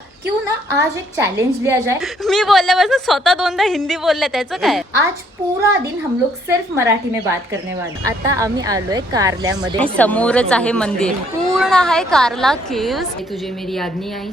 क्यों ना आज एक चैलेंज लिया जाए। मी बोलल्यापासून स्वतः दोनदा हिंदी बोलले, त्याचं काय? आज पूरा दिन हम लोग सिर्फ मराठी में बात करने वाले। आता आम्ही आलोय कारल्यामध्ये, समोरच आहे मंदिर, पूर्ण आहे कारला केव्स। तुझे मेरी याद नहीं आई।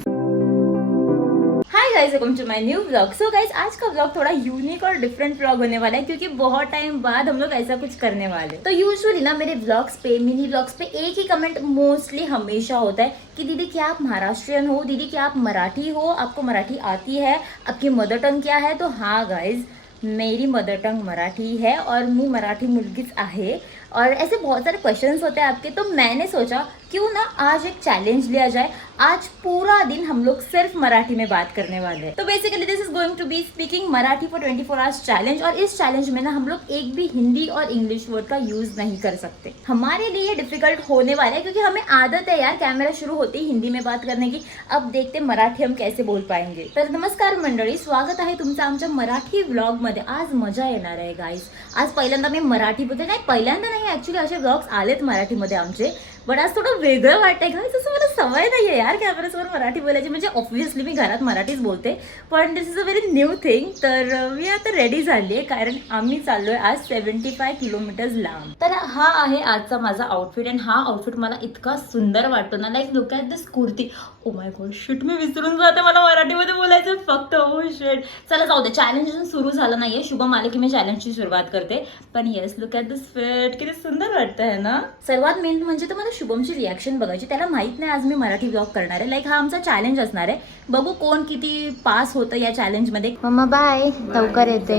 Hi guys, welcome to my new vlog. So guys, आज का व्लॉग थोड़ा यूनिक और डिफरेंट व्लॉग होने वाला है क्योंकि बहुत टाइम बाद हम लोग ऐसा कुछ करने वाले। तो यूजुअली ना मेरे व्लॉग्स पे, मिनी व्लॉग्स पे एक ही कमेंट मोस्टली हमेशा होता है कि दीदी क्या आप महाराष्ट्रियन हो, दीदी क्या आप मराठी हो, आपको मराठी आती है, आपकी मदर टंग क्या है। तो हाँ गाइज, मेरी मदर टंग मराठी है और मी मराठी मुलगीच आहे। और ऐसे बहुत सारे क्वेश्चंस होते हैं आपके, तो मैंने सोचा क्यों ना आज एक चैलेंज लिया जाए। आज पूरा दिन हम लोग सिर्फ मराठी में बात करने वाले हैं। तो basically this is going to be speaking Marathi for 24 hours challenge. और इस चैलेंज में ना हम लोग एक भी हिंदी और इंग्लिश वर्ड का यूज नहीं कर सकते। हमारे लिए डिफिकल्ट होने वाला है क्योंकि हमें आदत है यार कैमरा शुरू होते ही हिंदी में बात करने की। अब देखते मराठी हम कैसे बोल पाएंगे। तर नमस्कार मंडळी, स्वागत आहे तुमचं आमच्या मराठी व्लॉग मध्ये। आज मजा येणार आहे गाईज। आज पहिल्यांदा मी मराठी बोलते, नाही पहिल्यांदा नाही, ऍक्च्युली असे व्लॉग्स आलेत मराठीमध्ये आमचे, बट आज थोडं वेगळं वाटतंय का, जसं मला सवय नाही आहे यार कॅमेऱ्यासमोर मराठी बोलायची। म्हणजे ऑब्व्हियसली मी घरात मराठीच बोलते, पण this is a very new thing. तर मी आता रेडी झाली आहे कारण आम्ही चाललोय आज 75 किलोमीटर्स लांब। तर हा आहे आजचा माझा आउटफिट आणि हा आउटफिट मला इतका सुंदर वाटतो ना, like look at this kurti. Oh my god shit, मी विसरून जाते मला मराठीमध्ये बोलायचं फक्त। ओ शिट, चला जाऊ दे, चॅलेंज सुरू झालं नाहीये। शुभम आले की मी चॅलेंजची सुरुवात करते, पण yes look at this fit, किती सुंदर वाटतंय ना। सर्वात मेन म्हणजे तर मला शुभमची रिॲक्शन बघायची। त्याला माहित नाही आज मी मराठी व्लॉग करणार आहे, लाईक हा आमचा चॅलेंज असणार आहे। बघू कोण किती पास होतं या चॅलेंज मध्ये। मम्मा बाय, लवकर येते।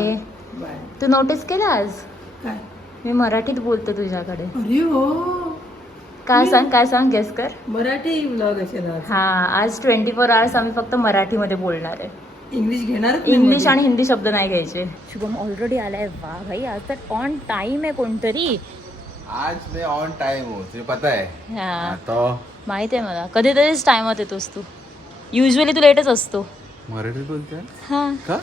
तू नोटीस केलं आज काय? मी मराठीत बोलते तुझ्याकडे। अरे हो, काय सांग गेस कर। मराठी व्लॉग असेल आज. हा, आज 24 आवर्स आम्ही फक्त मराठीमध्ये बोलणार आहे। इंग्लिश घेणार इंग्लिश आणि हिंदी शब्द नाही घ्यायचे। शुभम ऑलरेडी आलाय। वाह भाई, आज तर ऑन टाइम आहे कोणतरी। आज मैं ऑन टाइम हूँ, तुझे पता है। हा, तो माहित आहे मला, कधीतरीच टाइमात येतोस तू। युजली तू लेटच असतो। मराठी बोलते हैं? हा, का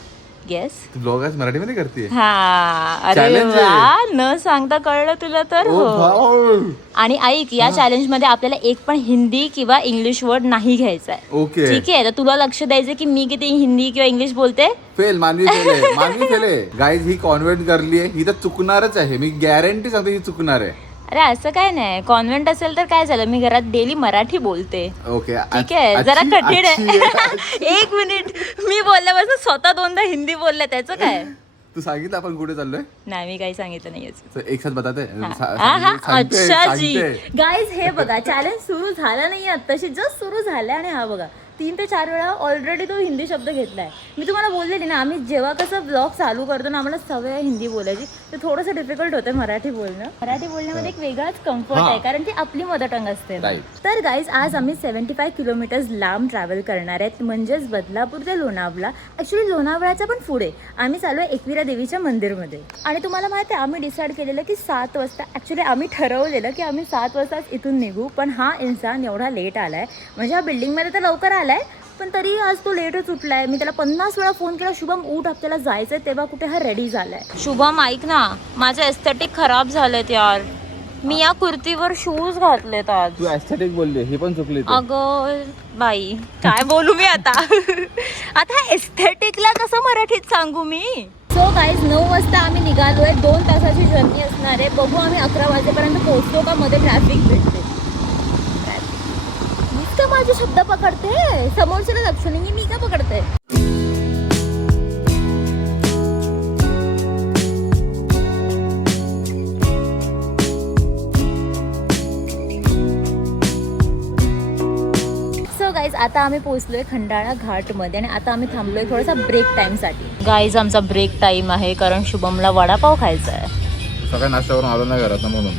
गेस। तू ब्लॉग आज मराठी मध्ये करते हा, अरे Challenge आहे. वा, न सांगता कळलं तुला तर। हो, आणि ऐक, या चॅलेंज मध्ये आपल्याला एक पण हिंदी किंवा इंग्लिश वर्ड नाही घ्यायचा आहे। ओके ठीक आहे, तर तुला लक्ष द्यायचं की मी किती हिंदी किंवा इंग्लिश बोलते। फेल, मानवी फेले, मानवी फेले। गाईज ही कॉन्व्हेंट करली आहे, ही तर चुकणारच आहे। मी गॅरंटी सांगतो ही चुकणार आहे। अरे असं काय नाही, कॉन्व्हेंट असेल तर काय झालं, मी घरात डेली मराठी बोलते। ओके ठीक आहे, जरा कठीण आहे। एक मिनिट, मी बोलल्यापासून स्वतः दोनदा हिंदी बोलले, त्याचं काय? तू सांगितलं आपण कुठे चाललोय? नाही, मी काही सांगितलं नाहीये। तर एक साथ बताते अच्छा जी गाईज, हे बघा चॅलेंज सुरू झाला नाही आत्ताशी, जस्ट सुरू झालंय। आणि हा बघा 3 ते 4 वेळा ऑलरेडी तो हिंदी शब्द घेतलाय। मी तुम्हाला बोललेली ना, आम्ही जेव्हा कसं ब्लॉग चालू करतो ना, आम्हाला सवय आहे हिंदी बोलायची, तर थोडंसं डिफिकल्ट होतं मराठी बोलणं। मराठी बोलण्यामध्ये एक वेगळाच कम्फर्ट आहे कारण ती आपली मदर टंग असते ना। तर गाईज, आज आम्ही 75 किलोमीटर्स लांब ट्रॅव्हल करणार आहेत, म्हणजेच बदलापूर ते लोणावळा। ऍक्च्युली लोणावळ्याच्या पण पुढे आम्ही चालू आहे एकविरा देवीच्या मंदिरमध्ये। आणि तुम्हाला माहिती आहे, आम्ही डिसाईड केलेलं की 7 वाजता, ऍक्च्युली आम्ही ठरवलेलं की आम्ही 7 वाजताच इथून निघू, पण हा इन्सान एवढा लेट आलाय। म्हणजे हा बिल्डिंगमध्ये तर लवकर आलाय, पण तरी आज तो लेटच उठलाय। मी त्याला 50 वेळा फोन केला, शुभम उठ आपल्याला जायचंय, तेव्हा कुठे हा रेडी झालाय। शुभम ऐक ना, माझे एस्थेटिक खराब झालेत यार। मी या कुर्तीवर शूज घातलेत आज। तू एस्थेटिक बोलली, हे पण चुकली तू. अगं बाई, काय बोलू मी आता। आता एस्थेटिकला कसं मराठीत सांगू मी। सो गाईज, 9 वाजता आम्ही निघालोय, 2 तासाची जर्नी असणार आहे। बघू आम्ही 11 वाजेपर्यंत पोहोचतो का, मध्ये ट्रॅफिक भेटते। मीच का माझे शब्द पकडते, समोरच्याला लक्ष नाही, मी का पकडते। गाईज, आता आम्ही पोहोचलोय खंडाळा घाटमध्ये आणि आता आम्ही थांबलोय थोडासा ब्रेक टाइम साठी। गाईज, आमचा ब्रेक टाइम आहे कारण शुभमला वडापाव खायचा आहे। सगळ्या नाश्ता करून आलो नाही घरात म्हणून।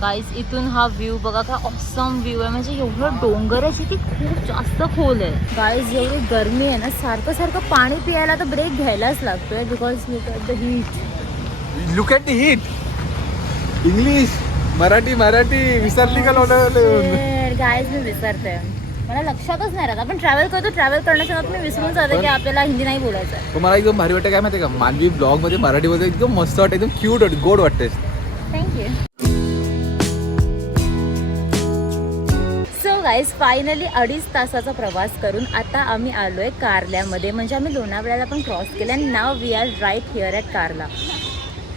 गाईज, इथून हा व्ह्यू बघा, का ऑसम व्ह्यू आहे। म्हणजे एवढं डोंगर आहे की खूप जास्त खोल आहे। गाईज, एवढी गरमी आहे ना, सारखं पाणी पियायला तर ब्रेक घ्यायलाच लागतोय, because look at the heat. Look at the heat. English Marathi विसरली का लोणावळा? गाईज, मी विसरते, मला लक्षातच नाही राहत। आपण ट्रॅव्हल करतो, ट्रॅव्हल करण्याच्या मी विसरून जाते की आपल्याला हिंदी नाही बोलायचं आहे। पण मला एकदम भारी वाटतं, काय माहिती का, मानवी ब्लॉग मध्ये मराठीमध्ये एकदम मस्त वाटतं, एकदम क्यूट वाटतं, गोड वाटते। थँक्यू। सो गाईज फायनली 2.5 तासाचा प्रवास करून आता आम्ही आलोय कारल्यामध्ये. म्हणजे आम्ही लोणावळ्याला पण क्रॉस केलं आणि नाव we are right here at Karla.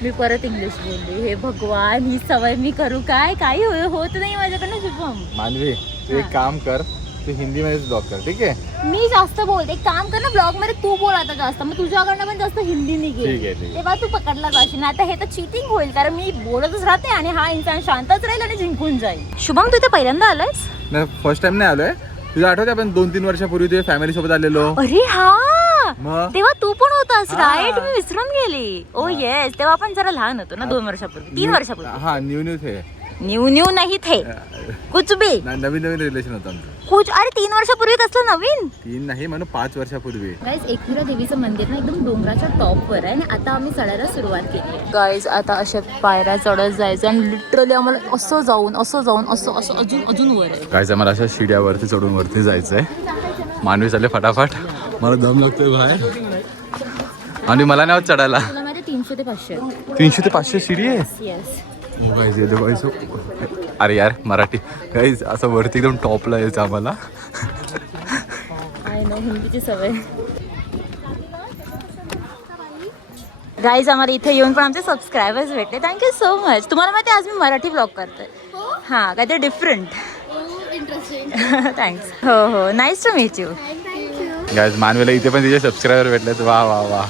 मी परत इंग्लिश बोलली. हे भगवान, ही सवय मी करू काय? काही होत नाही माझ्याकडनं शुभम. मानवी तू एक काम कर, तू हिंदी मध्येच ब्लॉग कर, ठीक आहे? मी जास्त बोलते. एक काम कर ना, ब्लॉग मध्ये तू बोल आता जास्त, मग तुझ्याकडनं पण जास्त हिंदी ठीक आहे, निघेल, ठीक आहे. तेव्हा तू पकडला जाशील. आता हे तर चिटिंग होईल, कारण मी बोलतच राहते आणि हा इंसान शांतच राहील आणि जिंकून जाईल. शुभम, तू इथे पहिल्यांदा आलायस? नाही, फर्स्ट टाइम नाही आलोय. तुला आठवते आपण 2-3 वर्षापूर्वी तुझ्या फॅमिली सोबत आलेलो? अरे हा, मग तेव्हा तू पण होतास, हा. राईट? मी विसरून गेली. ओ येस, तेव्हा आपण जरा लहान होतो ना, 2 वर्षापूर्वी, 3 वर्षापूर्वी. हा, न्यू थे. न्यू नाही थे, कुछ भी. नवीन रिलेशन होतं आमचं. कुछ, अरे 3 वर्षापूर्वी कसलं नवीन? 3 नाही म्हणून 5 वर्षापूर्वी. गाईज, एकविरा देवीचं मंदिर ना एकदम डोंगराच्या टॉपवर आहे आणि आता आम्ही चढायला सुरुवात केली आहे. गाईज आता अशा पायऱ्या चढत जायचं आणि लिटरली आम्हाला असं जाऊन असं अजून वर आहे. काय मला अशा शिड्यावरती चढून वरती जायचंय. मानवी चालले फटाफट, मला दम लागतोय बाहेर आणि मला नाही होत चढायला. तुला माहिती 300 ते 500 300 ते 500 शिडी आहे. येस. अरे यार मराठी गाईज, असं वरती एकदम टॉपला यायचं आम्हाला. आय नो, हिंदीची सवय. गाईज, आम्हाला इथे येऊन पण आमचे सबस्क्रायबर्स भेटले. Thank you so much. तुम्हाला माहिती आज मी मराठी ब्लॉग करते. हां, काय ते डिफरंट. थँक्स. हो, nice to meet you. Guys, मानवीला इथे पण तिचे सबस्क्रायबर भेटलेत. वा वा वा,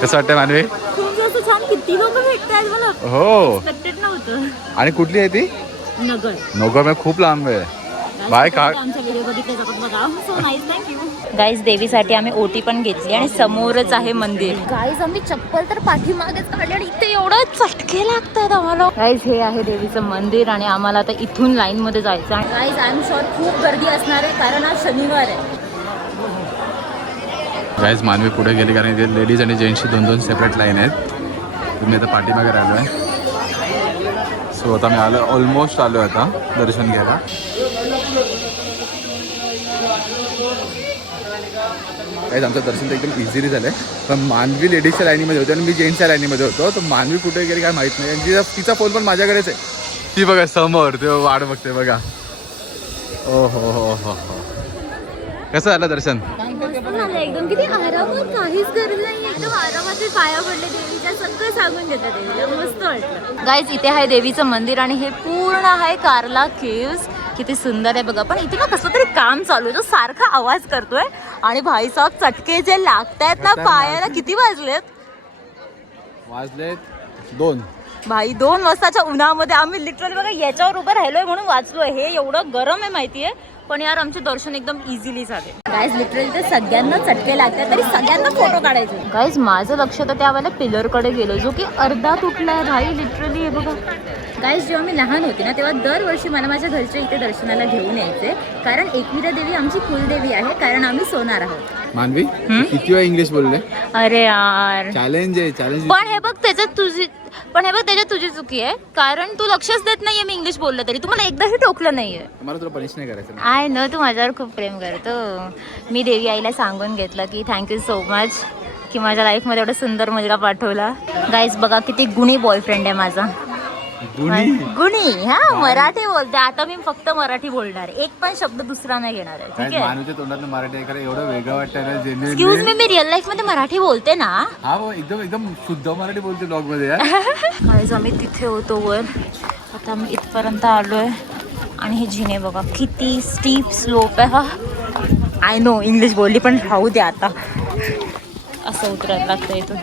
कसं वाटतंय मानवी? खूप छान. किती लोक भेटतात मला, हो. एक्सपेक्टेड नव्हतं. आणि कुठली आहे ती? नगर. नगर खूप लांब आहे. बाय का आमचा व्हिडिओ बघितले जातात बघा. So nice, thank you. गाईज, देवीसाठी आम्ही ओटी पण घेतली आणि समोरच आहे मंदिर. गाईज, आम्ही चप्पल तर पाठीमागेच काढली आणि इथे एवढं चटके लागतात आम्हाला. गाईज, हे आहे देवीचं मंदिर आणि आम्हाला आता इथून लाईन मध्ये जायचं आहे. गाईज, आय एम शुअर खूप गर्दी असणार आहे, कारण आज शनिवार आहे. गाईज, मानवी पुढे गेली कारण इथे लेडीज आणि जेंट्सची 2-2 सेपरेट लाईन आहेत. तुम्ही आता पाठीमागे राहिलो आहे. सो आता मी ऑलमोस्ट आलो आता दर्शन घ्यायला. गाईज, आमचं दर्शन तर एकदम इझिली झालं आहे, पण मानवी लेडीजच्या लाईनीमध्ये होते आणि मी जेंट्सच्या लाईनीमध्ये होतो. तर मानवी कुठे गेली काय माहीत नाही. आणि तिचा फोन पण माझ्याकडेच आहे. ती बघा समोर, ते वाट बघते बघा. ओ हो, कसं झालं दर्शन? एकदम किती आरामात, काहीच गरज नाही, एकदम आरामात ते पाया पडले देवीच्या, सगळं सांगून घेतात देवीला. मस्त वाटलं. गाईज, इथे आहे देवीचं मंदिर आणि हे पूर्ण आहे कारला केव्स. किती सुंदर आहे बघा. पण इथे ना कसलं तरी काम चालू आहे, जो सारखा आवाज करतोय आणि भाईसाहेब चटके जे लागतायत ना पायाला. किती वाजलेत? 2 भाई 2 वाजताच्या उन्हामध्ये आम्ही लिटरली बघा याच्यावर उभं राहिलोय म्हणून वाचलोय. हे एवढं गरम आहे माहितीये, पण यार आमचे दर्शन एकदम इझिली झाले. गाईज, लिटरली तर सगळ्यांना चटके लागतात, तरी सगळ्यांना फोटो काढायचे. गाईज, माझं लक्ष तर त्यावेळेला पिलरकडे गेलो, जो की अर्धा तुटलाय भाई. लिटरली हे बघा. गाईज, जेव्हा मी लहान होते ना, तेव्हा दरवर्षी मला माझ्या घरच्या इथे दर्शनाला घेऊन यायचे, कारण एकविरा देवी आमची कुलदेवी आहे, कारण आम्ही सोनार आहोत. मानवी किती वेळा इंग्लिश बोलले? अरे यार, चॅलेंज आहे, चॅलेंज. पण हे बघ त्याच्यात तुझी चुकी आहे, कारण तू लक्षच देत नाहीये मी इंग्लिश बोललं तरी. तुम्हाला एकदाही टोकलं नाहीये. मला तुला पनिश नाही करायचं. आय नो, तू माझ्यावर खूप प्रेम करतो. मी देवी आईला सांगून घेतलं की थँक्यू सो मच की माझ्या लाईफमध्ये एवढा सुंदर मुलगा पाठवला. गाईज, बघा किती गुणी बॉयफ्रेंड आहे माझा. गुणी. हा, मराठी बोलते आता मी, फक्त मराठी बोलणार, एक पण शब्द दुसरा नाही घेणार आहे, ठीक आहे? मानवीच्या तोंडात मराठी ऐकायला एवढं वेगळं वाटतं ना. एक्सक्यूज मी रिअल लाईफ मध्ये मराठी बोलते ना. हा, एकदम शुद्ध मराठी बोलते ब्लॉग मध्ये. गाईज, आम्ही तिथे होतो वर, आता आम्ही इथपर्यंत आलोय आणि हे जिने बघा किती स्टीप स्लोप आहे. हा, आय नो इंग्लिश बोलली, पण राहू द्या आता. असं उतरायला लागतं इथून.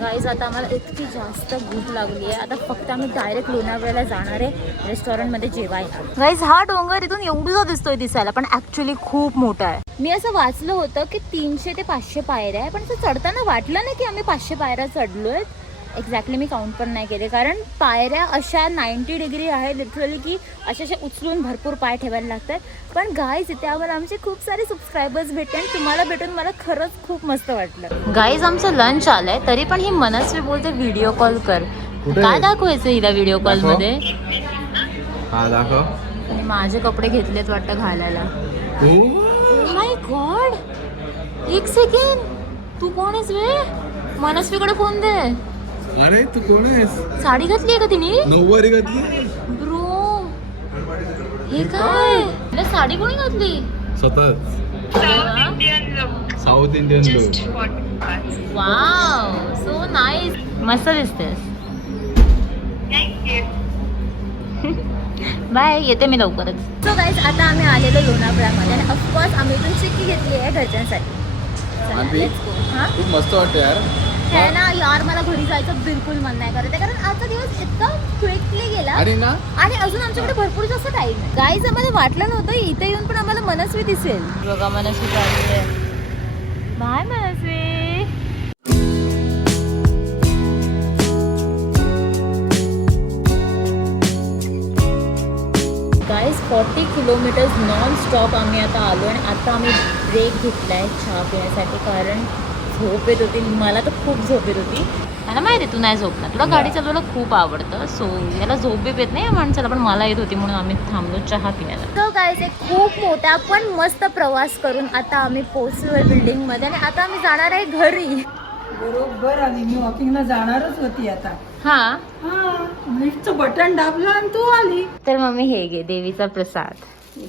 गाईज, आता आम्हाला इतकी जास्त भूक लागली आहे, आता फक्त आम्ही डायरेक्ट लोणावळ्याला जाणार आहे रेस्टॉरंटमध्ये जेवायला. गाईज, हा डोंगर इथून एवढा दिसतोय दिसायला, पण ऍक्च्युली खूप मोठा आहे. मी असं वाचलं होतं की 300 ते 500 पायऱ्या आहे, पण असं चढताना वाटलं नाही की आम्ही 500 पायऱ्या चढलोय. एक्झॅक्टली मी काउंट पण नाही केले, कारण पायऱ्या अशा 90 डिग्री आहे लिटरली, की अशा उचलून भरपूर पाय ठेवायला लागतात. पण गाईज, इथे आम्हाला आमचे खूप सारे सबस्क्रायबर्स भेटले आणि तुम्हाला भेटून मला खरंच खूप मस्त वाटलं. गाईज, आमचं लंच आलंय, तरी पण ही मनस्वी बोलते व्हिडिओ कॉल कर. काय दाखवायचं हिला व्हिडिओ कॉल मध्ये? हा, दाखव. आणि माझे कपडे घेतलेत वाटतं घालायला. माय गॉड, एक सेकंड, तू कोण आहेस वे? मनस्वीकडे फोन दे. अरे तू कोण आहेस? साडी घातली आहे का तिने? नऊवारी घातली. ब्रो, हे काय हिला साडी कोणी घातली? स्वतः south Indian look. Wow so nice. मस्त दिसतेस. बाय, येते मी लवकरच. सो गाईज आता आम्ही आलेलो लोणावळ्यामध्ये आणि ऑफकोर्स आम्ही इथून चिक्की घेतली आहे घरच्यांसाठी. चला, मानवी? let's go. हा खूप मस्त वाटतं यार. है ना यार, मला घरी जायचं बिलकुल मन नाही करत आहे कारण आजचा दिवस इतका क्विकली गेला आणि ना आणि अजून आमच्याकडे भरपूर जास्त टाइम आहे. गाईज आम्हाला वाटलं नव्हतं इथे येऊन पण आम्हाला मनस्वी दिसेल. बघा मनस्वी चालली आहे. बाय मनस्वी. गाईज 40 किलोमीटर्स नॉन स्टॉप आम्ही आता आलो आणि आता आम्ही ब्रेक घेतला आहे चहा पिण्यासाठी कारण झोप येत होती. मला तर खूप झोप येत होती. मला माहिती आहे तू नाही झोपणार, तुला गाडी चालवायला खूप आवडतं. सो याला झोप बीप येत नाही या माणसाला, पण मला येत होती म्हणून आम्ही थांबलो चहा पिण्याला. तो गाईज एक खूप मोठा पण मस्त प्रवास करून आता आम्ही पोहोचलो बिल्डिंगमध्ये आणि आता आम्ही जाणार आहे घरी. बरोबर आली. मी वॉकिंगला जाणारच होती आता. हा हा लिफ्टचं बटन दाबलं आणि तू आली. तर मम्मी हे घे देवीचा प्रसाद.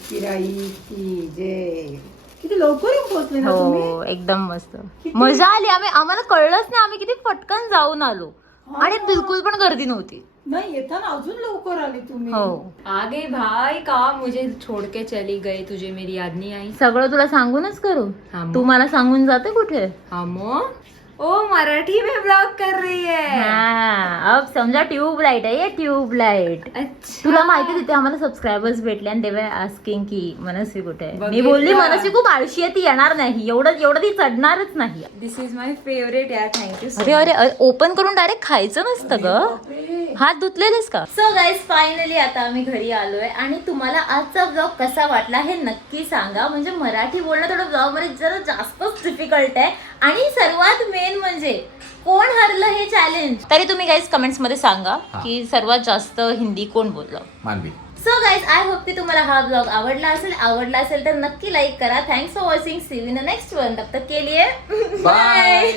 किराई की जे किती लवकर येऊन पोहोचले ना तुम्ही. हो एकदम मस्त मजा आली. आम्हाला कळलंच नाही आम्ही किती पटकन जाऊन आलो आणि बिलकुल पण गर्दी नव्हती. नाही येताना अजून लवकर आली तुम्ही. हो आगे भाई का मुझे छोड़ के चली गई, तुझे मेरी याद नहीं आई? सगळं तुला सांगूनच करू. हाँ तू मला सांगून जाते कुठे. हमो ओ मराठी में ब्लॉग कर रही है. हा अब समजा ट्यूबलाइट आहे, ट्यूबलाइट. अच्छा तुला माहिती तिथे आम्हाला सबस्क्रायबर्स भेटले आणि तेव्हा आस्किंग की मनस्वी कुठे आहे. मी बघितलं. बोलली मनस्वी खूप आळशी आहे, ती येणार नाही. एवढं ती चढणारच नाही. दिस इज माय फेवरेट यार, थँक्यू सो अरे अरे ओपन करून डायरेक्ट खायचं नसतं ग. हात धुतलेलेस का. सो गाईज फायनली आता आम्ही घरी आलोय आणि तुम्हाला आजचा ब्लॉग कसा वाटला हे नक्की सांगा. म्हणजे मराठी बोलणं थोडं ब्लॉग मध्ये जरा जास्तच डिफिकल्ट आहे आणि सर्वात मेन म्हणजे कोण हरलं हे चॅलेंज. तरी तुम्ही गाईज कमेंट्स मध्ये सांगा की सर्वात जास्त हिंदी कोण बोललं. मानवी. सो गाईज आय होप की तुम्हाला हा ब्लॉग आवडला असेल तर नक्की लाईक करा. Thanks for watching. See you in the next one. तब तक के लिए बाय.